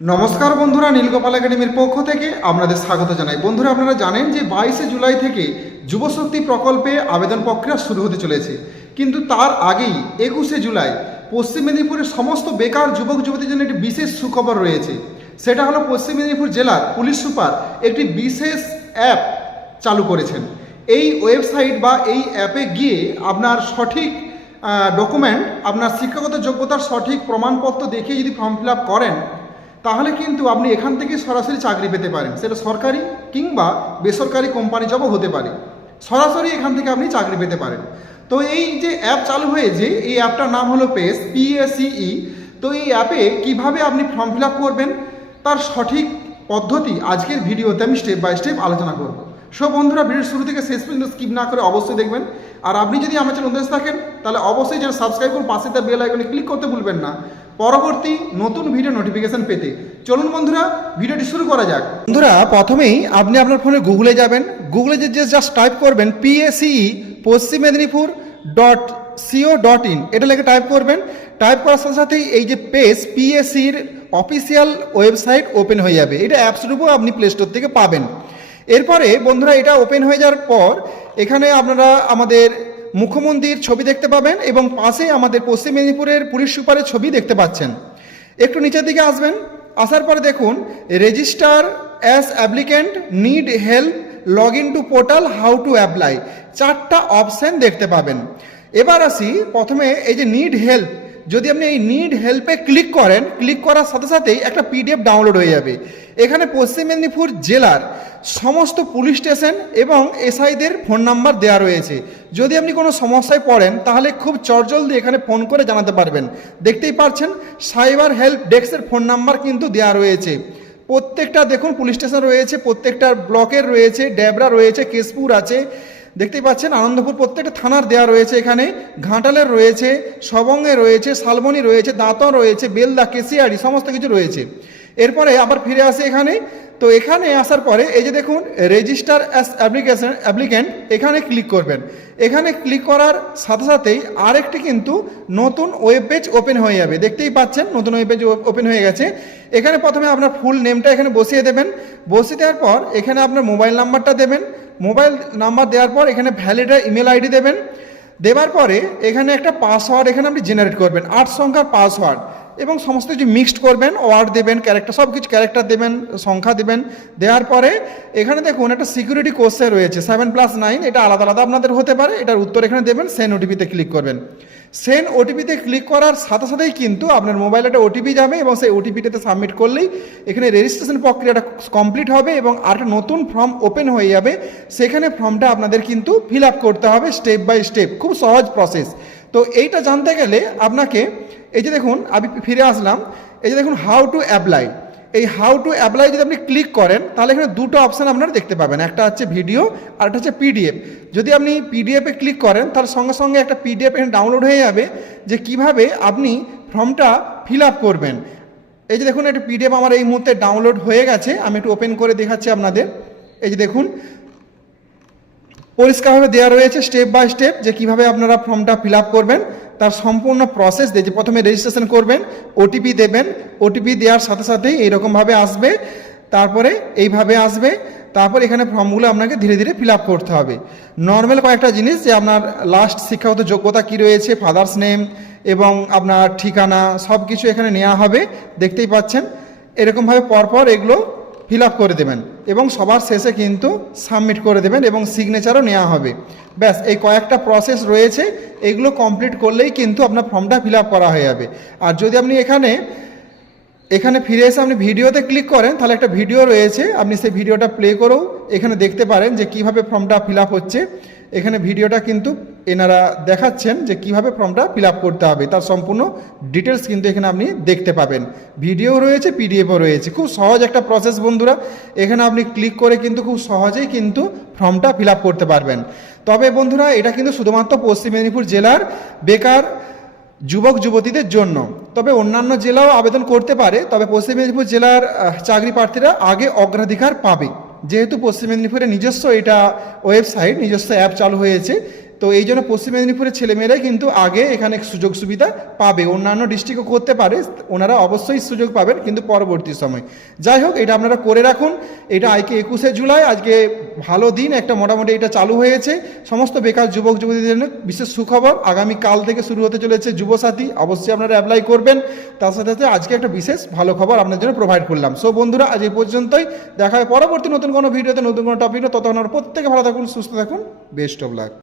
নমস্কার বন্ধুরা, নীলগোপাল একাডেমির পক্ষ থেকে আপনাদের স্বাগত জানাই। বন্ধুরা, আপনারা জানেন যে 22শে জুলাই থেকে যুবশক্তি প্রকল্পে আবেদন প্রক্রিয়া শুরু হতে চলেছে, কিন্তু তার আগেই 21শে জুলাই পশ্চিম মেদিনীপুরের সমস্ত বেকার যুবক যুবতীর জন্য একটি বিশেষ সুখবর রয়েছে। সেটা হলো পশ্চিম মেদিনীপুর জেলার পুলিশ সুপার একটি বিশেষ অ্যাপ চালু করেছেন। এই ওয়েবসাইট বা এই অ্যাপে গিয়ে আপনার সঠিক ডকুমেন্ট, আপনার শিক্ষাগত যোগ্যতার সঠিক প্রমাণপত্র দেখিয়ে যদি ফর্ম ফিল আপ করেন, তাহলে কিন্তু আপনি এখান থেকে সরাসরি চাকরি পেতে পারেন। সেটা সরকারি কিংবা বেসরকারি কোম্পানি জবও হতে পারে, সরাসরি এখান থেকে আপনি চাকরি পেতে পারেন। তো এই যে অ্যাপ চালু হয়েছে, এই অ্যাপটার নাম হলো PACE। তো এই অ্যাপে কিভাবে আপনি ফর্ম ফিল আপ করবেন তার সঠিক পদ্ধতি আজকের ভিডিওতে আমি স্টেপ বাই স্টেপ আলোচনা করব। সব বন্ধুরা, ভিডিওর শুরু থেকে শেষ পর্যন্ত স্কিপ না করে অবশ্যই দেখবেন। আর আপনি যদি আমার চ্যানেল নতুন থাকেন তাহলে অবশ্যই যেন সাবস্ক্রাইব করুন, পাশে তার বেল আইকনে ক্লিক করতে ভুলবেন না পরবর্তী নতুন ভিডিও নোটিফিকেশন পেতে। চলুন বন্ধুরা, ভিডিওটি শুরু করা যাক। বন্ধুরা, প্রথমেই আপনি আপনার ফোনে গুগলে যাবেন। গুগলে যে জাস্ট টাইপ করবেন PACE পশ্চিম মেদিনীপুর .co.in, এটা লিখে টাইপ করবেন। টাইপ করার সাথে সাথেই এই যে পেজ PACEর অফিসিয়াল ওয়েবসাইট ওপেন হয়ে যাবে। এটা অ্যাপস রূপেও আপনি প্লে স্টোর থেকে পাবেন। এরপরে বন্ধুরা, এটা ওপেন হয়ে যাওয়ার পর এখানে আপনারা আমাদের মুখ্যমন্ত্রীর ছবি দেখতে পাবেন এবং পাশে আমাদের পশ্চিম মেদিনীপুরের পুলিশ সুপারের ছবি দেখতে পাচ্ছেন। একটু নিচের দিকে আসবেন, আসার পরে দেখুন register as applicant, need help, log in to portal, how to apply, চারটা অপশান দেখতে পাবেন। এবার আসি, প্রথমে এই যে নিড হেল্প, যদি আপনি এই নিড হেল্পে ক্লিক করেন, ক্লিক করার সাথে সাথেই একটা PDF ডাউনলোড হয়ে যাবে। এখানে পশ্চিম মেদিনীপুর জেলার সমস্ত পুলিশ স্টেশন এবং SIদের ফোন নাম্বার দেওয়া রয়েছে। যদি আপনি কোনো সমস্যায় পড়েন তাহলে খুব চটজলদি এখানে ফোন করে জানাতে পারবেন। দেখতেই পাচ্ছেন সাইবার হেল্প ডেস্কের ফোন নাম্বার কিন্তু দেওয়া রয়েছে। প্রত্যেকটা দেখুন পুলিশ স্টেশন রয়েছে, প্রত্যেকটা ব্লকের রয়েছে, ডেবরা রয়েছে, কেশপুর আছে, দেখতেই পাচ্ছেন আনন্দপুর, প্রত্যেকটা থানার দেওয়া রয়েছে। এখানে ঘাটালের রয়েছে, সবঙ্গে রয়েছে, শালবনী রয়েছে, দাঁতন রয়েছে, বেলদা, কেশিয়াড়ি, সমস্ত কিছু রয়েছে। এরপরে আবার ফিরে আসে এখানে। তো এখানে আসার পরে এই যে দেখুন রেজিস্টার অ্যাজ অ্যাপ্লিক্যান্ট, এখানে ক্লিক করবেন। এখানে ক্লিক করার সাথে সাথেই আরেকটি কিন্তু নতুন ওয়েব পেজ ওপেন হয়ে যাবে। দেখতেই পাচ্ছেন নতুন ওয়েব পেজ ওপেন হয়ে গেছে। এখানে প্রথমে আপনার ফুল নেমটা এখানে বসিয়ে দেবেন। বসিয়ে দেওয়ার পর এখানে আপনার মোবাইল নাম্বারটা দেবেন। মোবাইল নাম্বার দেওয়ার পর এখানে ভ্যালিড ইমেল আইডি দেবেন। দেওয়ার পরে এখানে একটা পাসওয়ার্ড এখানে আপনি জেনারেট করবেন, 8 সংখ্যার পাসওয়ার্ড, এবং সমস্ত কিছু মিক্সড করবেন, ওয়ার্ড দেবেন, ক্যারেক্টার, সব কিছু ক্যারেক্টার দেবেন, সংখ্যা দেবেন। দেওয়ার পরে এখানে দেখুন একটা সিকিউরিটি কোশ্চেন রয়েছে 7+9, এটা আলাদা আলাদা আপনাদের হতে পারে, এটার উত্তর এখানে দেবেন। সেন্ড ওটিপিতে ক্লিক করবেন। সেন্ড ওটিপিতে ক্লিক করার সাথে সাথেই কিন্তু আপনার মোবাইলে একটা ওটিপি যাবে এবং সেই ওটিপিটাতে সাবমিট করলেই এখানে রেজিস্ট্রেশন প্রক্রিয়াটা কমপ্লিট হবে এবং আরেকটা নতুন ফর্ম ওপেন হয়ে যাবে। সেখানে ফর্মটা আপনাদের কিন্তু ফিল আপ করতে হবে স্টেপ বাই স্টেপ, খুব সহজ প্রসেস। তো এইটা জানতে গেলে আপনাকে এই যে দেখুন, আমি ফিরে আসলাম, এই যে দেখুন হাউ টু অ্যাপ্লাই, এই হাউ টু অ্যাপ্লাই যদি আপনি ক্লিক করেন তাহলে এখানে দুটো অপশান আপনারা দেখতে পাবেন, একটা হচ্ছে ভিডিও আর একটা হচ্ছে PDF। যদি আপনি PDF-এ ক্লিক করেন তার সঙ্গে সঙ্গে একটা PDF এখানে ডাউনলোড হয়ে যাবে যে কিভাবে আপনি ফর্মটা ফিল আপ করবেন। এই যে দেখুন একটা PDF আমার এই মুহূর্তে ডাউনলোড হয়ে গেছে, আমি একটু ওপেন করে দেখাচ্ছি আপনাদের। এই যে দেখুন পরিষ্কারভাবে দেওয়া রয়েছে স্টেপ বাই স্টেপ যে কীভাবে আপনারা ফর্মটা ফিল আপ করবেন, তার সম্পূর্ণ প্রসেস দিয়েছে। প্রথমে রেজিস্ট্রেশন করবেন, ওটিপি দেবেন, ওটিপি দেওয়ার সাথে সাথেই এইরকমভাবে আসবে, তারপরে এইভাবে আসবে, তারপর এখানে ফর্মগুলো আপনাকে ধীরে ধীরে ফিল আপ করতে হবে। নর্মাল কয়েকটা জিনিস, যে আপনার লাস্ট শিক্ষাগত যোগ্যতা কী রয়েছে, ফাদার্স নেম এবং আপনার ঠিকানা, সব কিছু এখানে নেওয়া হবে। দেখতেই পাচ্ছেন এরকমভাবে পরপর এগুলো ফিল আপ করে দেবেন এবং সবার শেষে কিন্তু সাবমিট করে দেবেন এবং সিগনেচারও নেওয়া হবে। ব্যাস, এই কয়েকটা প্রসেস রয়েছে, এগুলো কমপ্লিট করলেই কিন্তু আপনার ফর্মটা ফিল আপ করা হয়ে যাবে। আর যদি আপনি এখানে ফিরে এসে আপনি ভিডিওতে ক্লিক করেন তাহলে একটা ভিডিও রয়েছে, আপনি সেই ভিডিওটা প্লে করেও এখানে দেখতে পারেন যে কিভাবে ফর্মটা ফিল আপ হচ্ছে। এখানে ভিডিওটা কিন্তু এনারা দেখাচ্ছেন যে কিভাবে ফর্মটা ফিল আপ করতে হবে, তার সম্পূর্ণ ডিটেলস কিন্তু এখানে আপনি দেখতে পাবেন। ভিডিও রয়েছে, PDF-ও রয়েছে। খুব সহজ একটা প্রসেস বন্ধুরা, এখানে আপনি ক্লিক করে কিন্তু খুব সহজেই কিন্তু ফর্মটা ফিল আপ করতে পারবেন। তবে বন্ধুরা, এটা কিন্তু শুধুমাত্র পশ্চিম মেদিনীপুর জেলার বেকার যুবক যুবতীদের জন্য, তবে অন্যান্য জেলাও আবেদন করতে পারে। তবে পশ্চিম মেদিনীপুর জেলার চাকরি প্রার্থীরা আগে অগ্রাধিকার পাবে, যেহেতু পশ্চিম মেদিনীপুরে নিজস্ব এটা ওয়েবসাইট, নিজস্ব অ্যাপ চালু হয়েছে। তো তো এই জন্য পশ্চিম মেদিনীপুরের ছেলেমেয়েরাই কিন্তু আগে এখানে সুযোগ সুবিধা পাবে, অন্যান্য ডিস্ট্রিক্টও করতে পারে, ওনারা অবশ্যই সুযোগ পাবেন কিন্তু পরবর্তী সময়। যাই হোক, এটা আপনারা করে রাখুন। এটা আজকে 21শে জুলাই, আজকে ভালো দিন একটা, মোটামুটি এটা চালু হয়েছে সমস্ত বেকার যুবক যুবতীদের জন্য বিশেষ সুখবর। আগামী কাল থেকে শুরু হতে চলেছে যুবসাথী, অবশ্যই আপনারা অ্যাপ্লাই করবেন। তার সাথে সাথে আজকে একটা বিশেষ ভালো খবর আপনাদের জন্য প্রোভাইড করলাম। সো বন্ধুরা, আজ এই পর্যন্তই, দেখা হয় পরবর্তী নতুন কোনো ভিডিওতে, নতুন কোনো টপিকে। ততক্ষণ প্রত্যেকে ভালো থাকুন, সুস্থ থাকুন, বেস্ট অফ লাক।